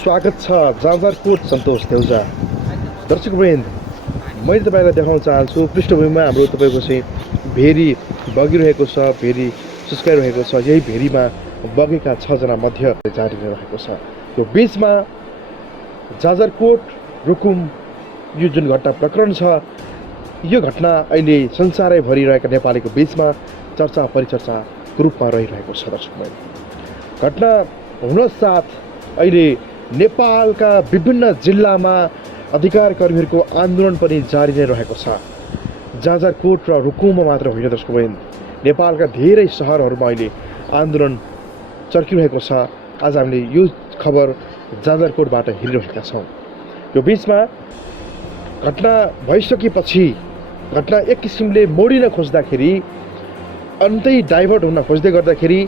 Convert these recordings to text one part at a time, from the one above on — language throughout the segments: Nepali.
स्वागत छ जाजरकोट सन्तोष देउजा। दर्शकवृन्द, मैले तपाईँलाई देखाउन चाहन्छु पृष्ठभूमिमा हाम्रो तपाईँको चाहिँ भेरी बगिरहेको छ, भेरी सुस्काइरहेको छ। यही भेरीमा बगेका 6 जना मध्य जारी नै रहेको छ। यो बिचमा जाजरकोट रुकुम यो जुन घटना प्रकरण छ, यो घटना अहिले संसारैभरि रहेका नेपालीको बिचमा चर्चा परिचर्चाको रूपमा रहिरहेको छ। दर्शकवृन्द, घटना हुनसाथ अहिले नेपालका विभिन्न जिल्लामा अधिकार कर्मीहरूको आन्दोलन पनि जारी नै रहेको छ। जाजरकोट र रुकुममा मात्र होइन दर्शकवृन्द, नेपालका धेरै सहरहरूमा अहिले आन्दोलन चर्किरहेको छ। आज हामीले यो खबर जाजरकोटबाट हेरिरहेका छौँ। यो बिचमा घटना भइसकेपछि घटना एक किसिमले मोडिन खोज्दाखेरि, अन्तै डाइभर्ट हुन खोज्दै गर्दाखेरि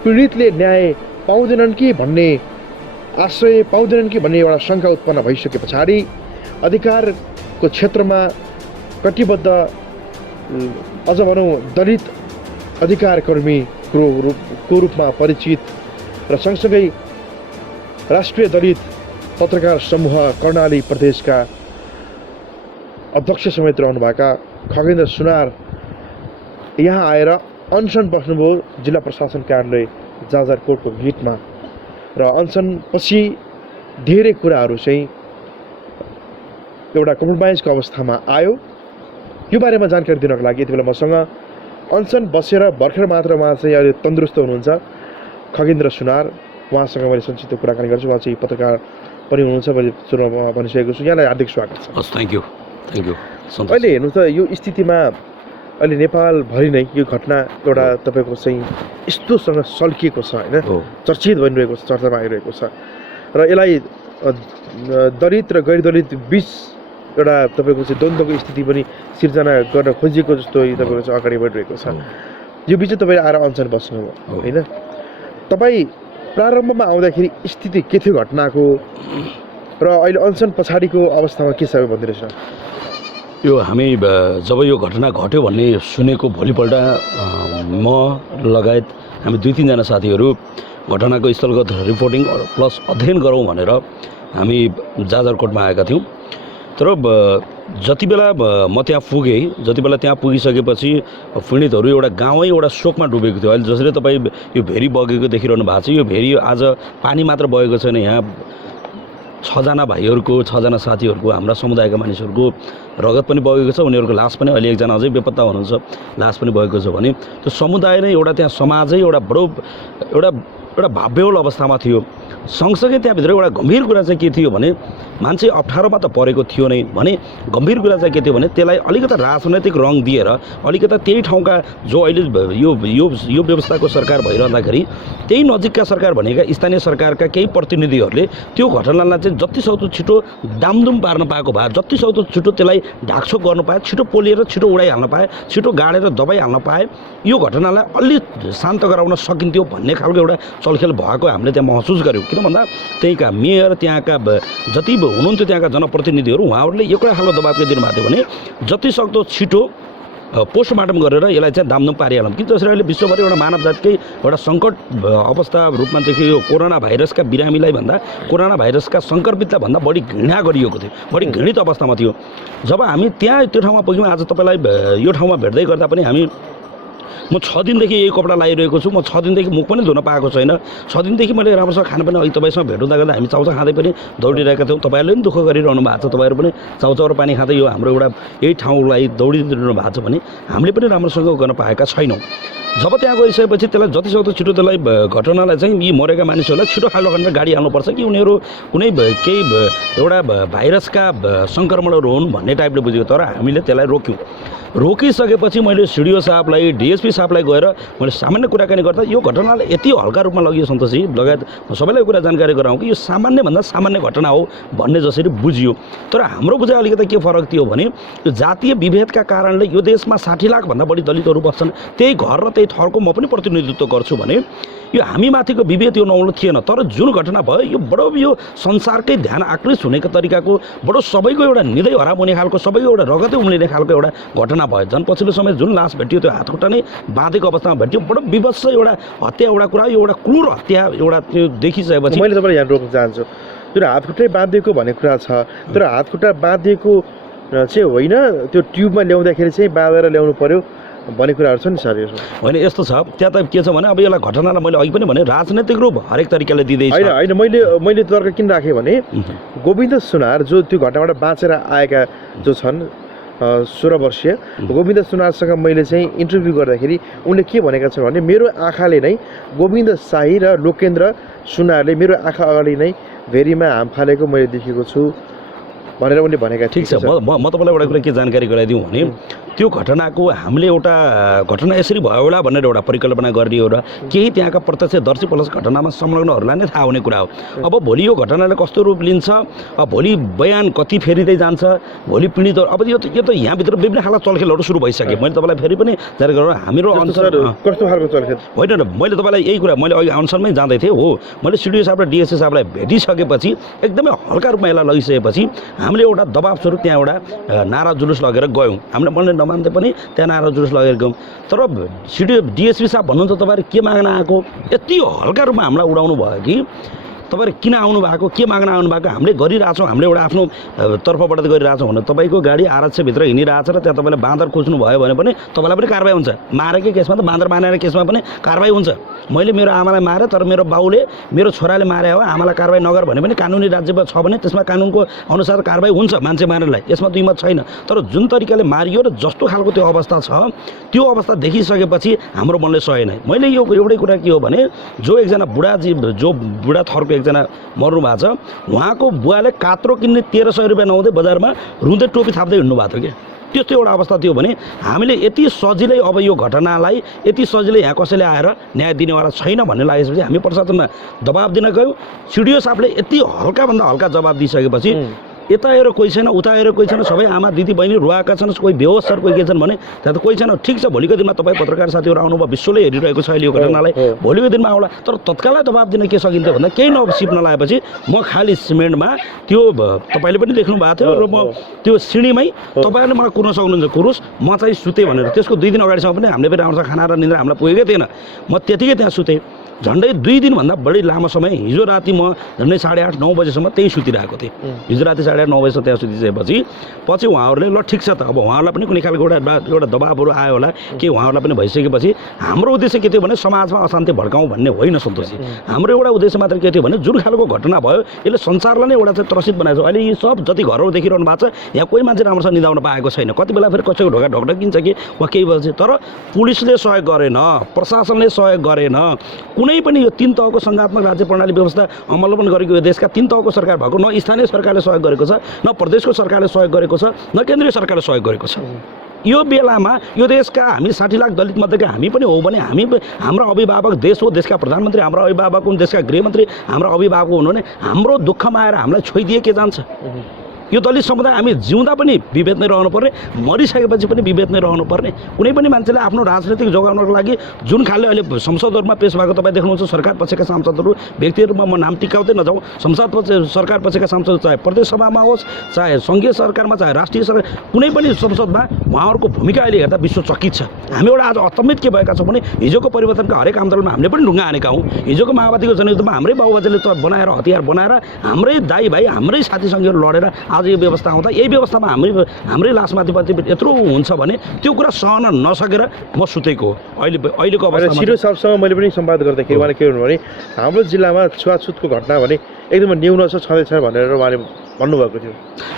पीडितले न्याय पाउँदैनन् कि भन्ने आश्रय पाउँदैनन् कि भन्ने एउटा शङ्का उत्पन्न भइसके पछाडि अधिकारको क्षेत्रमा कटिबद्ध अझ भनौँ दलित अधिकार कर्मीको रूपमा परिचित र सँगसँगै राष्ट्रिय दलित पत्रकार समूह कर्णाली प्रदेशका अध्यक्ष समेत रहनुभएका खगेन्द्र सुनार यहाँ आएर अनसन बस्नुभयो जिल्ला प्रशासन कार्यालय जाजरकोटको गेटमा। र अनसनपछि धेरै कुराहरू चाहिँ एउटा कम्प्रोमाइजको अवस्थामा आयो। यो बारेमा जानकारी दिनको लागि यति बेला मसँग अनसन बसेर भर्खर मात्र उहाँ चाहिँ अहिले तन्दुरुस्त हुनुहुन्छ खगेन्द्र सुनार। उहाँसँग मैले संक्षिप्त कुराकानी गर्छु। उहाँ चाहिँ पत्रकार पनि हुनुहुन्छ, मैले सुरुमा भनिसकेको छु। यहाँलाई हार्दिक स्वागत छ। हस्, थ्याङ्क यू। अहिले हेर्नु त, यो स्थितिमा अहिले नेपालभरि नै यो घटना एउटा तपाईँको चाहिँ यस्तोसँग सल्किएको छ, होइन, चर्चित भइरहेको छ, चर्चामा आइरहेको छ। र यसलाई दलित र गैर दलित बिच एउटा तपाईँको चाहिँ द्वन्द्वको स्थिति पनि सिर्जना गर्न खोजिएको जस्तो तपाईँको चाहिँ अगाडि बढिरहेको छ। यो बिच तपाईँ आएर अनसन बस्नुभयो, होइन? तपाईँ प्रारम्भमा आउँदाखेरि स्थिति के थियो घटनाको, र अहिले अनसन पछाडिको अवस्थामा के छ भनिदिनुहोस् न। यो हामी जब यो घटना घट्यो भन्ने सुनेको भोलिपल्ट म लगायत हामी 2-3 जना साथीहरू घटनाको स्थलगत रिपोर्टिङ प्लस अध्ययन गरौँ भनेर हामी जाजरकोटमा आएका थियौँ। तर जति बेला म त्यहाँ पुगेँ, जति बेला त्यहाँ पुगिसकेपछि पीडितहरू एउटा गाउँै एउटा शोकमा डुबेको थियो। अहिले जसरी तपाईँ यो भेरी बगेको देखिरहनु भएको छ, यो भेरी आज पानी मात्र बगेको छैन। यहाँ 6 जना भाइहरूको, 6 जना साथीहरूको, हाम्रा समुदायका मानिसहरूको रगत पनि बगेको छ। उनीहरूको लास पनि अहिले एकजना अझै बेपत्ता हुनुहुन्छ, लास पनि बगेको छ भने त्यो समुदाय नै एउटा, त्यहाँ समाजै एउटा बडो एउटा भावविह्वल अवस्थामा थियो। सँगसँगै त्यहाँभित्र एउटा गम्भीर कुरा चाहिँ के थियो भने, मान्छे अप्ठ्यारोमा त परेको थियो नै भने, गम्भीर कुरा चाहिँ के थियो भने त्यसलाई अलिकता राजनैतिक रङ दिएर अलिकता त्यही ठाउँका जो अहिले यो व्यवस्थाको सरकार भइरहँदाखेरि त्यही नजिकका सरकार भनेका स्थानीय सरकारका केही प्रतिनिधिहरूले त्यो घटनालाई चाहिँ जतिसक्दो छिटो दामदुम पार्न पाएको भए, जतिसक्दो छिटो त्यसलाई ढाकछोप गर्नु पाए, छिटो पोलिएर छिटो उडाइहाल्न पाए, छिटो गाडेर दबाइहाल्न पाए, यो घटनालाई अलि शान्त गराउन सकिन्थ्यो भन्ने खालको एउटा चलखेल भएको हामीले त्यहाँ महसुस गऱ्यौँ। किन भन्दा त्यहीँका मेयर, त्यहाँका जति हुनुहुन्थ्यो त्यहाँका जनप्रतिनिधिहरू, उहाँहरूले एउटा खालको दबाब के दिनुभएको थियो भने जतिसक्दो छिटो पोस्टमार्टम गरेर यसलाई चाहिँ दामदुम पारिहालौँ। कि जसरी अहिले विश्वभरि एउटा मानव जातकै एउटा सङ्कट अवस्था रूपमा चाहिँ यो कोरोना भाइरसका बिरामीलाई भन्दा, कोरोना भाइरसका सङ्क्रमितलाई भन्दा बढी घृणा गरिएको थियो, बढी घृणित अवस्थामा थियो। जब हामी त्यहाँ त्यो ठाउँमा पुग्यौँ, आज तपाईँलाई यो ठाउँमा भेट्दै गर्दा पनि म 6 दिनदेखि यही कपडा लगाइरहेको छु। म 6 दिनदेखि मुख पनि धुन पाएको छैन। 6 दिनदेखि मैले राम्रोसँग खान पनि, अहिले तपाईँसँग भेट हुँदा गर्दा हामी चाउचाउ खाँदै पनि दौडिरहेका थियौँ। तपाईँहरूले पनि दुःख गरिरहनु भएको छ, तपाईँहरू पनि चाउचाउ र पानी खाँदै यो हाम्रो एउटा यही ठाउँलाई दौडिरहनु भएको छ भने हामीले पनि राम्रोसँग गर्न पाएका छैनौँ। जब त्यहाँ गइसकेपछि त्यसलाई जतिसक्दो छिटो त्यसलाई घटनालाई चाहिँ यी मरेका मानिसहरूलाई छिटो खालो गरेर गाडी हाल्नुपर्छ कि उनीहरू कुनै केही एउटा भाइरसका सङ्क्रमणहरू हुन् भन्ने टाइपले बुझेको। तर हामीले त्यसलाई रोकिसकेपछि मैले सिडिओ साहबलाई, डिएसपी साहबलाई गएर मैले सामान्य कुराकानी गर्दा यो घटनालाई यति हल्का रूपमा लगियो सन्तोषजी लगायत सबैलाई कुरा जानकारी गराउँ कि यो सामान्यभन्दा सामान्य घटना हो भन्ने जसरी बुझियो। तर हाम्रो बुझाइ अलिकति के फरक थियो भने, यो जातीय विभेदका कारणले यो देशमा 60 लाखभन्दा बढी दलितहरू बस्छन्। त्यही घर र त्यही थरको म पनि प्रतिनिधित्व गर्छु भने यो हामी माथिको विभेद यो नहुनु थिएन। तर जुन घटना भयो यो बडो यो संसारकै ध्यान आकृष्ट हुनेको तरिकाको, बडो सबैको एउटा हृदय हराम हुने खालको, सबैको एउटा रगतै उम्लिने खालको एउटा घटना भयो। झन् पछिल्लो समय जुन लास भेटियो त्यो हातखुट्टा नै बाँधेको अवस्थामा भेटियो। बडो विवश एउटा हत्या, एउटा कुरा, यो एउटा क्रूर हत्या एउटा त्यो देखिसकेपछि मैले तपाईँलाई यहाँ रोक्न चाहन्छु। जुन हातखुट्टै बाँधिएको भन्ने कुरा छ तर हातखुट्टा बाँधिएको चाहिँ होइन त्यो ट्युबमा ल्याउँदाखेरि चाहिँ बाँधेर ल्याउनु पर्यो भन्ने कुराहरू छ नि सर यसमा होइन यस्तो छ त्यहाँ त के छ भने अब यसलाई घटनालाई मैले अघि पनि भने राजनैतिक रूप हरेक तरिकाले दिँदैछ होइन मैले तर्क किन राखेँ भने गोविन्द सुनार जो त्यो घटनाबाट बाँचेर आएका जो छन् 16 वर्षीय गोविन्द सुनारसँग मैले चाहिँ इन्टरभ्यू गर्दाखेरि उनले के भनेका छन् भने मेरो आँखाले नै गोविन्द शाही र लोकेन्द्र सुनारले मेरो आँखा अगाडि नै भेरीमा हाम फालेको मैले देखेको छु भनेर उनले भनेका ठिक छ म तपाईँलाई एउटा कुरा के जानकारी गराइदिउँ भने त्यो घटनाको हामीले एउटा घटना यसरी भयो होला भनेर एउटा परिकल्पना गर्ने हो र केही त्यहाँका प्रत्यक्षदर्शी प्लस घटनामा संलग्नहरूलाई नै थाहा हुने कुरा हो अब भोलि यो घटनाले कस्तो रूप लिन्छ भोलि बयान कति फेरिँदै जान्छ भोलि पीडित अब यो त यहाँभित्र विभिन्न खालका चलखेलहरू सुरु भइसक्यो मैले तपाईँलाई फेरि पनि जानकारी गराउँ हाम्रो अनुसार कस्तो खालको चलखेल होइन मैले तपाईँलाई यही कुरा मैले अघि अनुसारमै जाँदै थिएँ हो मैले सिडिओ साहब र डिएसए साहबलाई भेटिसकेपछि एकदमै हल्का रूपमा यसलाई लगिसकेपछि हामीले एउटा दबाब स्वरूप त्यहाँ एउटा नारा जुलुस लगेर गयौँ हामीले मनले नमान्दै पनि त्यहाँ नारा जुलुस लगेर गयौँ तर सिडिओ डिएसपी साहब भन्नुहुन्छ तपाईँहरू के माग्न आएको यति हल्का रूपमा हामीलाई उडाउनु भयो कि तपाईहरु किन आउनु भएको के माग्न आउनु भएको हामीले गरिरहेछौँ हामीले एउटा आफ्नो तर्फबाट गरिरहेछौँ भने तपाईँको गाडी आरक्षभित्र हिँडिरहेछ र त्यहाँ तपाईँले बाँदर खोज्नु भयो भने पनि तपाईँलाई पनि कारबाही हुन्छ मारेकै केसमा त बाँदर मारेर केसमा पनि कारबाही हुन्छ मैले मेरो आमालाई मारेँ तर मेरो बाउले मेरो छोराले मारे हो आमालाई कारबाही नगर भने पनि कानुनी राज्यमा छ भने त्यसमा कानुनको अनुसार कारबाही हुन्छ मान्छे मार्नेलाई यसमा दुईमत छैन तर जुन तरिकाले मारियो र जस्तो खालको त्यो अवस्था छ त्यो अवस्था देखिसकेपछि हाम्रो मनले सहेन मैले यो एउटै कुरा के हो भने जो एकजना बुढा थरको एकजना मर्नु भएको छ उहाँको बुवाले कात्रो किन्ने 1300 रुपियाँ नहुँदै बजारमा रुँदै टोपी थाप्दै हिँड्नु भएको थियो कि त्यस्तो एउटा अवस्था थियो भने हामीले यति सजिलै अब यो घटनालाई यति सजिलै यहाँ कसैले आएर न्याय दिनेवाला छैन भन्ने लागेपछि हामी प्रशासनमा दबाब दिन गयौँ सिडिओ साहबले यति हल्काभन्दा हल्का जवाब दिइसकेपछि यता हेरेर कोही छैन उता हेरेर कोही छैन सबै आमा दिदी बहिनी रुवाएका छन् कोही बेहोस सर कोही के छन् भने त्यहाँ त कोही छैन ठिक छ भोलिको दिनमा तपाईँ पत्रकार साथीहरू आउनुभयो विश्वले हेरिरहेको छ अहिले यो घटनालाई भोलिको दिनमा आउला तर तत्कालै दबाब दिन के सकिन्थ्यो भन्दा केही नसिप नलाएपछि म खाली सिमेन्टमा त्यो तपाईँले पनि देख्नु भएको थियो र म त्यो सिँढीमै तपाईँहरूले मलाई कुर्न सक्नुहुन्छ कुरोस् म चाहिँ सुतेँ भनेर त्यसको 2 दिन अगाडिसम्म पनि हामीले पनि राम्रोसँग खाना र निद्रा हामीलाई पुगेकै थिएन म त्यतिकै त्यहाँ सुतेँ झन्डै 2 दिनभन्दा बढी लामो समय हिजो राति म झन्डै 8:30-9 बजेसम्म त्यही सुतिरहेको थिएँ हिजो राति 8:30-9 बजेसम्म त्यहाँ सुतिसकेपछि पछि उहाँहरूले ल ठिक छ त अब उहाँहरूलाई पनि कुनै खालको एउटा दबाबहरू आयो होला कि उहाँहरूलाई पनि भइसकेपछि हाम्रो उद्देश्य के थियो भने समाजमा अशान्ति भड्काउँ भन्ने होइन सन्तोषजी हाम्रो एउटा उद्देश्य मात्र के थियो भने जुन खालको घटना भयो यसले संसारलाई नै एउटा चाहिँ त्रसित बनाएको छ अहिले यी सब जति घरहरू देखिरहनु भएको छ यहाँ कोही मान्छे राम्रोसँग निदाउन पाएको छैन कति बेला फेरि कसैको ढोका ढकढकिन्छ कि वा केही भन्छ तर पुलिसले सहयोग गरेन प्रशासनले सहयोग गरेन कुनै पनि यो 3 तहको संघात्मक राज्य प्रणाली व्यवस्था अवलम्बन गरेको यो देशका 3 तहको सरकार भएको न स्थानीय सरकारले सहयोग गरेको छ न प्रदेशको सरकारले सहयोग गरेको छ न केन्द्रीय सरकारले सहयोग गरेको छ यो बेलामा यो देशका हामी 60 लाख दलित मध्येका हामी पनि हो भने हाम्रो अभिभावक देश हो देशका प्रधानमन्त्री हाम्रो अभिभावक हुन् देशका गृहमन्त्री हाम्रो अभिभावक हुन् भने हाम्रो दुःखमा आएर हामीलाई छोइदिए के जान्छ यो दलित समुदाय हामी जिउँदा पनि विभेद नै रहनुपर्ने मरिसकेपछि पनि विभेद नै रहनुपर्ने कुनै पनि मान्छेले आफ्नो राजनीतिक जोगाउनको लागि जुन खाले अहिले संसदहरूमा पेश भएको तपाईँ देख्नुहुन्छ सरकार पक्षका सांसदहरू व्यक्तिहरूमा म नाम टिकाउँदै नजाउँ सरकार पक्षका सांसद चाहे प्रदेश सभामा होस् चाहे सङ्घीय सरकारमा चाहे राष्ट्रिय सरकार कुनै पनि संसदमा उहाँहरूको भूमिका अहिले हेर्दा विश्व चकित छ हामी एउटा आज अचम्मित के भएका छौँ भने हिजोको परिवर्तनका हरेक आन्दोलनमा हामीले पनि ढुङ्गा हानेका हौँ हिजोको माओवादीको जनयुद्धमा हाम्रै बाबुबाजेले बनाएर हतियार बनाएर हाम्रै दाइ भाइ हाम्रै साथी सङ्घीयहरू लडेर आज यो व्यवस्था आउँदा यही व्यवस्थामा हाम्रै लासमाथि यत्रो हुन्छ भने त्यो कुरा सहन नसकेर म सुतेको अहिलेको अवस्थामा सिडिओ साहबसँग मैले पनि संवाद गर्दाखेरि उहाँले के भन्नु भने हाम्रो जिल्लामा छुवाछुतको घटना भने एकदमै न्यून छ छँदैछ भनेर उहाँले भन्नुभएको थियो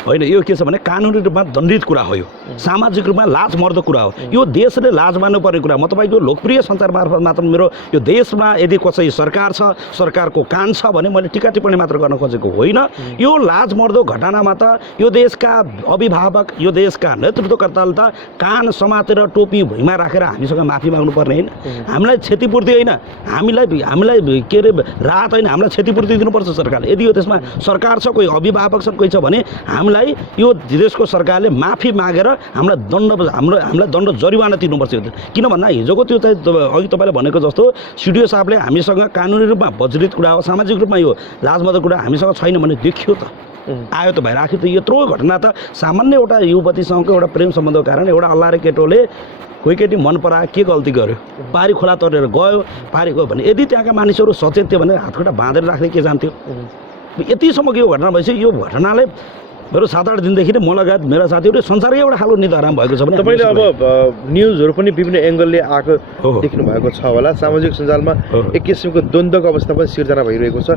होइन यो के छ भने कानुनी रूपमा दण्डित कुरा हो यो सामाजिक रूपमा लाज मर्दो कुरा हो यो देशले लाज मान्नुपर्ने कुरा म तपाईँको लोकप्रिय सञ्चार मार्फत मात्र मेरो यो देशमा यदि कसै सरकार छ सरकारको कान छ भने मैले टिका टिप्पणी मात्र गर्न खोजेको होइन यो लाज मर्दो घटनामा त यो देशका अभिभावक यो देशका नेतृत्वकर्ताले त कान समातेर टोपी भुइँमा राखेर हामीसँग माफी माग्नुपर्ने होइन हामीलाई क्षतिपूर्ति होइन हामीलाई के अरे राहत होइन हामीलाई क्षतिपूर्ति दिनुपर्छ सरकारले यदि यो देशमा सरकार छ कोही अभिभावक कोही छ भने हामीलाई यो देशको सरकारले माफी मागेर हामीलाई दण्ड जरिवाना तिर्नुपर्छ किन भन्दा हिजोको त्यो चाहिँ अघि तपाईँले भनेको जस्तो सिडिओ साहबले हामीसँग कानुनी रूपमा वज्रित कुरा हो सामाजिक रूपमा यो लाजमर्दो कुरा हामीसँग छैन भने देखियो त आयो त भएर आखिर त यत्रो घटना त सामान्य एउटा युवतीसँगको एउटा प्रेम सम्बन्धको कारण एउटा अल्लारे केटोले कोही केटी मन परायो के गल्ती गर्यो पारी खोला तरेर गयो पारी गयो भने यदि त्यहाँका मानिसहरू सचेत थियो भने हातखुट्टा बाँधेर राख्दै के जान्थ्यो यतिसम्मको यो घटना भएपछि यो घटनाले मेरो 7-8 दिनदेखि नै म लगायत मेरा साथीहरू संसारकै एउटा खालको निद हराम भएको छ भने तपाईँले अब न्युजहरू पनि विभिन्न एङ्गलले आएको देख्नु भएको छ होला सामाजिक सञ्जालमा एक किसिमको द्वन्द्वको अवस्था पनि सिर्जना भइरहेको छ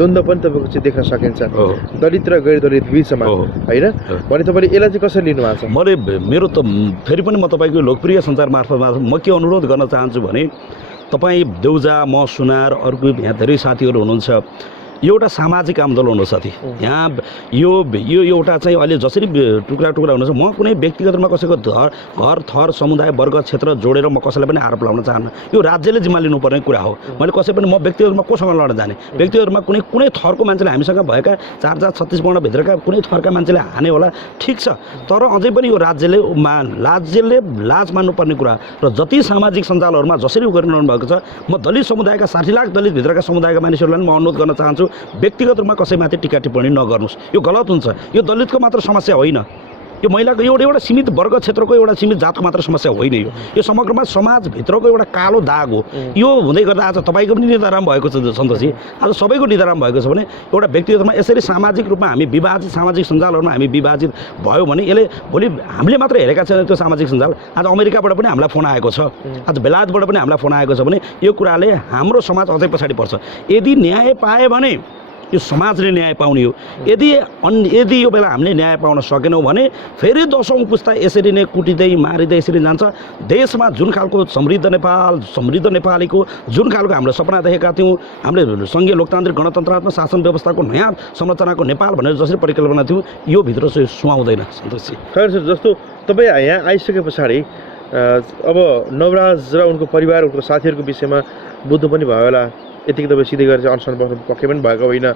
द्वन्द्व पनि तपाईँको चाहिँ देख्न सकिन्छ दलित र गैर दलित बिचमा होइन भने तपाईँले यसलाई चाहिँ कसरी लिनु भएको छ मैले मेरो त फेरि पनि म तपाईँको लोकप्रिय सञ्चार मार्फत म के अनुरोध गर्न चाहन्छु भने तपाईँ देउजा म सुनार अर्को यहाँ धेरै साथीहरू हुनुहुन्छ यो एउटा सामाजिक आन्दोलन हो साथी यहाँ यो एउटा चाहिँ अहिले जसरी टुक्रा टुक्रा हुनुहुन्छ म कुनै व्यक्तिगत रूपमा कसैको घर थर समुदाय वर्ग क्षेत्र जोडेर म कसैलाई पनि आरोप लगाउन चाहन्न यो राज्यले जिम्मा लिनुपर्ने कुरा हो मैले कसै पनि म व्यक्तिगत रूपमा कोसँग लड्न जाने व्यक्तिगत रूपमा कुनै थरको मान्छेले हामीसँग भएका 4 जात 36 वर्णभित्रका कुनै थरका मान्छेले हाने होला ठिक छ तर अझै पनि यो राज्यले लाज मान्नुपर्ने कुरा र जति सामाजिक सञ्जालहरूमा जसरी गरिरहनु भएको छ म दलित समुदायका 60 लाख दलितभित्रका समुदायका मानिसहरूलाई म अनुरोध गर्न चाहन्छु व्यक्तिगत रूपमा कसैमाथि टिका टिप्पणी नगर्नुहोस् यो गलत हुन्छ यो दलितको मात्र समस्या होइन यो महिलाको एउटा सीमित वर्ग क्षेत्रको एउटा सीमित जातको मात्र समस्या होइन यो समग्रमा समाजभित्रको एउटा कालो दाग हो यो हुँदै गर्दा आज तपाईँको पनि निधाराम भएको छ सन्तोषजी आज सबैको निधाराम भएको छ भने एउटा व्यक्तिगत रूपमा यसरी सामाजिक रूपमा हामी विभाजित सामाजिक सञ्जालहरूमा हामी विभाजित भयो भने यसले भोलि हामीले मात्र हेरेका छैन त्यो सामाजिक सञ्जाल आज अमेरिकाबाट पनि हामीलाई फोन आएको छ आज बेलायतबाट पनि हामीलाई फोन आएको छ भने यो कुराले हाम्रो समाज अझै पछाडि पर्छ यदि न्याय पाए भने यो समाजले न्याय पाउने हो यदि यो बेला हामीले न्याय पाउन सकेनौँ भने फेरि 10औं पुस्ता यसरी नै कुटिँदै मारिँदै यसरी जान्छ देशमा जुन खालको समृद्ध नेपालीको जुन खालको हामीले सपना देखेका थियौँ हामीले सङ्घीय लोकतान्त्रिक गणतन्त्रात्मक शासन व्यवस्थाको नयाँ संरचनाको नेपाल भनेर जसरी परिकल्पना थियौँ यो भित्र चाहिँ सुहाउँदैन सन्तोषजी खैर सर जस्तो तपाईँ यहाँ आइसके पछाडि अब नवराज र उनको परिवार उनको साथीहरूको विषयमा बुझ्नु पनि भयो होला यतिकै तपाईँ सिधै गरेर चाहिँ अनसन बस्नु पक्कै पनि भएको होइन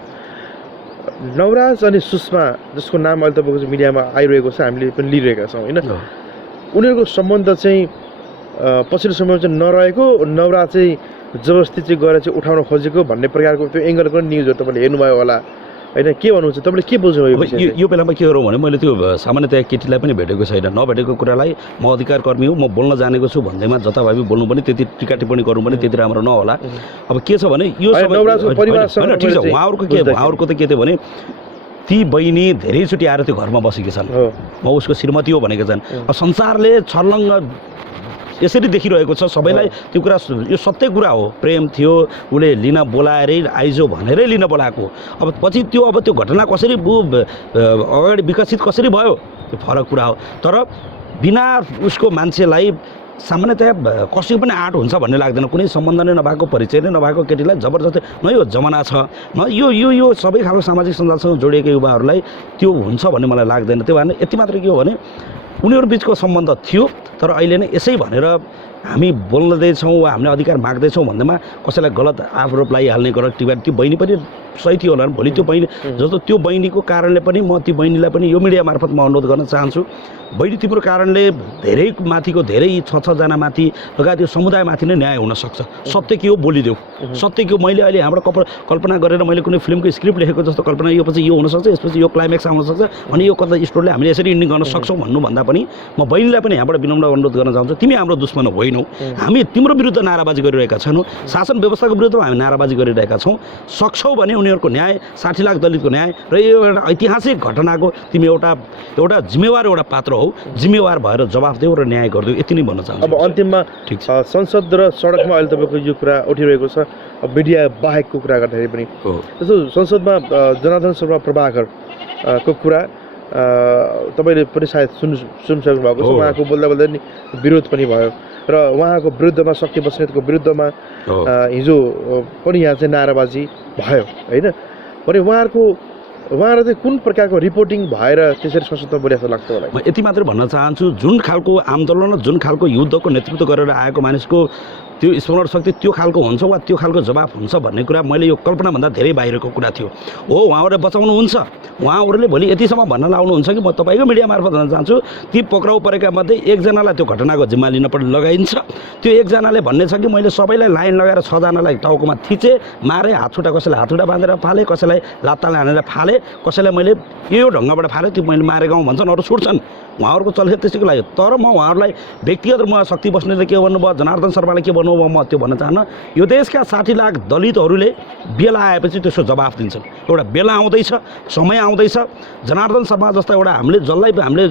नवराज अनि सुषमा जसको नाम अहिले तपाईँको मिडियामा आइरहेको छ हामीले पनि लिइरहेका छौँ होइन उनीहरूको सम्बन्ध चाहिँ पछिल्लो समयमा चाहिँ नरहेको नवराज चाहिँ जबरजस्ती चाहिँ गएर चाहिँ उठाउन खोजेको भन्ने प्रकारको त्यो एङ्गलको न्युजहरू तपाईँले हेर्नुभयो होला होइन के भन्नुहुन्छ तपाईँले के बुझ्नुभयो यो बेलामा के गरौँ भने मैले त्यो सामान्यतया केटीलाई पनि भेटेको छैन नभेटेको कुरालाई म अधिकार कर्मी हो म बोल्न जानेको छु भन्दैमा जताभावी बोल्नु पनि त्यति टिका टिप्पणी गर्नु पनि त्यति राम्रो नहोला अब के छ भने यो होइन ठिक छ उहाँहरूको त के थियो भने ती बहिनी धेरैचोटि आएर त्यो घरमा बसेकी छन् म उसको श्रीमती हो भनेको छन् अब संसारले छर्लङ्ग यसरी देखिरहेको छ सबैलाई त्यो कुरा यो सत्य कुरा हो प्रेम थियो उसले लिन बोलाएरै आइजो भनेरै लिन बोलाएको अब पछि त्यो घटना कसरी अगाडि विकसित कसरी भयो त्यो फरक कुरा हो तर बिना उसको मान्छेलाई सामान्यतया कसैको पनि आँट हुन्छ भन्ने लाग्दैन कुनै सम्बन्ध नै नभएको परिचय नै नभएको केटीलाई जबरजस्ती न यो जमाना छ न यो सबै खालको सामाजिक सञ्जालसँग जोडिएका युवाहरूलाई त्यो हुन्छ भन्ने मलाई लाग्दैन त्यो भएर यति मात्र के हो भने उनीहरू बिचको सम्बन्ध थियो तर अहिले नै यसै भनेर हामी बोल्दैछौँ वा हामीले अधिकार माग्दैछौँ भन्दैमा कसैलाई गलत आरोप लगाइहाल्ने गरेर त्यो बहिनी पनि सही थियो होला भोलि त्यो बहिनी जस्तो त्यो बहिनीको कारणले पनि म त्यो बहिनीलाई पनि यो मिडिया मार्फत म अनुरोध गर्न चाहन्छु बहिनी तिम्रो कारणले धेरै माथिको धेरै 6-6 माथि लगायत यो समुदायमाथि नै न्याय हुनसक्छ सत्य के हो बोलिदेऊ सत्य के हो मैले अहिले हाम्रो कल्पना गरेर मैले कुनै फिल्मको स्क्रिप्ट लेखेको जस्तो कल्पना यो पछि यो हुनसक्छ यसपछि यो क्लाइमेक्स आउनसक्छ अनि यो कता स्टोरीले हामीले यसरी इन्डिङ गर्न सक्छौँ भन्नुभन्दा पनि म बहिनीलाई पनि यहाँबाट विनम्र अनुरोध गर्न चाहन्छु तिमी हाम्रो दुश्मन होइनौ हामी तिम्रो विरुद्ध नाराबाजी गरिरहेका छैनौँ शासन व्यवस्थाको विरुद्धमा हामी नाराबाजी गरिरहेका छौँ सक्छौ भने उनीहरूको न्याय 60 लाख दलितको न्याय र यो एउटा ऐतिहासिक घटनाको तिमी एउटा जिम्मेवार एउटा पात्र हो जिम्मेवार भएर जवाफ देऊ र न्याय गरिदेऊ यति नै भन्न चाहन्छु अब अन्तिममा ठिक छ संसद र सडकमा अहिले तपाईँको यो कुरा उठिरहेको छ अब मिडिया बाहेकको कुरा गर्दाखेरि पनि जस्तो संसदमा जनार्दन शर्मा प्रभाकर को कुरा तपाईँले पनि सायद सुनिसक्नु भएको छ उहाँको बोल्दा बोल्दै नि विरोध पनि भयो र उहाँको विरुद्धमा शक्ति बस्नेतको विरुद्धमा हिजो पनि यहाँ चाहिँ नाराबाजी भयो होइन भने उहाँहरू चाहिँ कुन प्रकारको रिपोर्टिङ भएर त्यसरी संसदमा बोले जस्तो लाग्छ होला म यति मात्रै भन्न चाहन्छु जुन खालको आन्दोलन जुन खालको युद्धको नेतृत्व गरेर आएको मानिसको त्यो स्मरण शक्ति त्यो खालको हुन्छ वा त्यो खालको जवाफ हुन्छ भन्ने कुरा मैले यो कल्पनाभन्दा धेरै बाहिरको कुरा थियो हो उहाँहरूले बचाउनुहुन्छ उहाँहरूले भोलि यतिसम्म भन्न लाउनुहुन्छ कि म तपाईँको मिडिया मार्फत भन्न चाहन्छु ती पक्राउ परेका मध्ये एकजनालाई त्यो घटनाको जिम्मा लिन लगाइन्छ त्यो एकजनाले भन्ने छ कि मैले सबैलाई लाइन लगाएर 6 जनालाई टाउकोमा थिचेँ मारे हातखुट्टा कसैलाई हातखुट्टा बाँधेर फालेँ कसैलाई लात्ताले हानेर फालेँ कसैलाई मैले यो ढङ्गबाट फालेँ त्यो मैले मारेको भन्छन् अरू छुट्छन् उहाँहरूको चलखेत त्यसैको लागि तर म उहाँहरूलाई व्यक्तिगत रूपमा शक्ति बस्नेले के भन्नुभयो जनार्दन शर्माले के भन्नु नभए म त्यो भन्न चाहन्न। यो देशका 60 लाख दलितहरूले बेला आएपछि त्यसको जवाफ दिन्छन्। एउटा बेला आउँदैछ, समय आउँदैछ। जनार्दन शर्मा जस्ता एउटा हामीले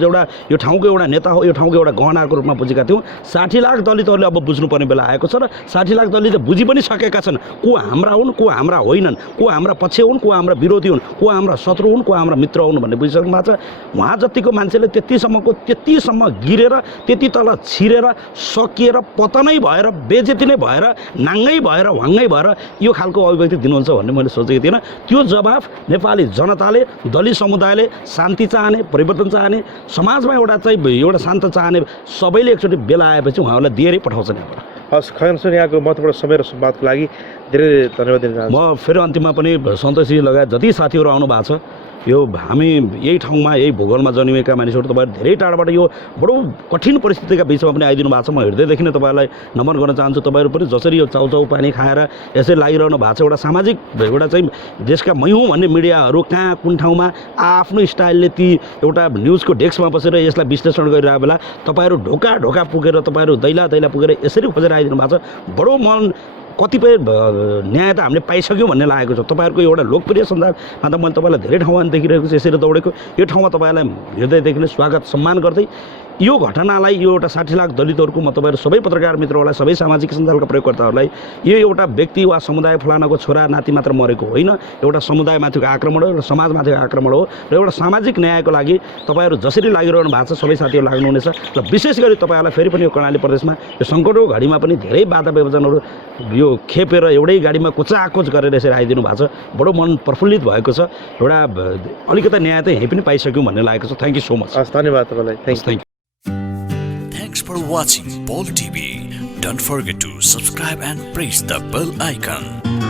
एउटा यो ठाउँको एउटा नेता हो, यो ठाउँको एउटा गहनाको रूपमा बुझेका थियौँ। 60 लाख दलितहरूले अब बुझ्नुपर्ने बेला आएको छ र 60 लाख दलित बुझि पनि सकेका छन् को हाम्रा हुन्, को हाम्रा होइनन्, को हाम्रा पक्ष हुन्, को हाम्रा विरोधी हुन्, को हाम्रा शत्रु हुन्, को हाम्रा मित्र हुन् भन्ने बुझिसक्नु भएको छ। उहाँ जतिको मान्छेले त्यतिसम्म गिरेर, त्यति तल छिरेर, सकिएर, पतनै भएर, बेजेती नै भएर, नाङ्गै भएर, वाङ्गै भएर यो खालको अभिव्यक्ति दिनुहुन्छ भन्ने मैले सोचेको थिइनँ। त्यो जवाफ नेपाली जनताले, दलित समुदायले, शान्ति चाहने, परिवर्तन चाहने, समाजमा एउटा शान्त चाहने सबैले एकचोटि बेला आएपछि उहाँहरूलाई दिएरै पठाउँछन् यहाँबाट। हस्, खगन सर, यहाँको महत्त्वपूर्ण समय र संवादको लागि धेरै धन्यवाद दिन चाहन्छु। म फेरि अन्तिममा पनि सन्तोषजी लगायत जति साथीहरू आउनु भएको छ, यो हामी यही ठाउँमा, यही भूगोलमा जन्मिएका मानिसहरू तपाईँहरू धेरै टाढाबाट यो बडो कठिन परिस्थितिका बिचमा पनि आइदिनु भएको छ। म हृदयदेखि नै तपाईँहरूलाई नमन गर्न चाहन्छु। तपाईँहरू पनि जसरी यो चाउचाउ पानी खाएर यसरी लागिरहनु भएको छ, एउटा सामाजिक एउटा चाहिँ देशका मै हुँ भन्ने मिडियाहरू कहाँ कुन ठाउँमा आफ्नो स्टाइलले ती एउटा न्युजको डेस्कमा बसेर यसलाई विश्लेषण गरिरहेको बेला तपाईँहरू ढोका ढोका पुगेर, तपाईँहरू दैला दैला पुगेर यसरी खोजेर आइदिनु भएको छ। बडो मन कतिपय न्याय त हामीले पाइसक्यौँ भन्ने लागेको छ। तपाईँहरूको एउटा लोकप्रिय सञ्जालमा त मैले तपाईँलाई धेरै ठाउँमा देखिरहेको छु यसरी दौडेको। यो ठाउँमा तपाईँलाई हृदयदेखि नै स्वागत सम्मान गर्दै यो घटनालाई, यो एउटा 60 लाख दलितहरूको म तपाईँहरू सबै पत्रकार मित्रहरूलाई, सबै सामाजिक सञ्जालका प्रयोगकर्ताहरूलाई यो एउटा व्यक्ति वा समुदाय फलानाको छोरा नाति मात्र मरेको होइन, एउटा समुदायमाथिको आक्रमण हो, एउटा समाजमाथिको आक्रमण हो र एउटा सामाजिक न्यायको लागि तपाईँहरू जसरी लागिरहनु भएको छ सबै साथीहरू लाग्नुहुनेछ। र विशेष गरी तपाईँहरूलाई फेरि पनि यो कर्णाली प्रदेशमा यो सङ्कटको घडीमा पनि धेरै बाधा व्यवधानहरू यो खेपेर एउटै गाडीमा कुचाकोच गरेर यसरी आइदिनु भएको छ। बडो मन प्रफुल्लित भएको छ। एउटा अलिकता न्याय त यहीँ पनि पाइसक्यौँ भन्ने लागेको छ। Thank you so much. हस्, धन्यवाद तपाईँलाई। Thank you. Thanks for watching Ball TV. Don't forget to subscribe and press the bell icon.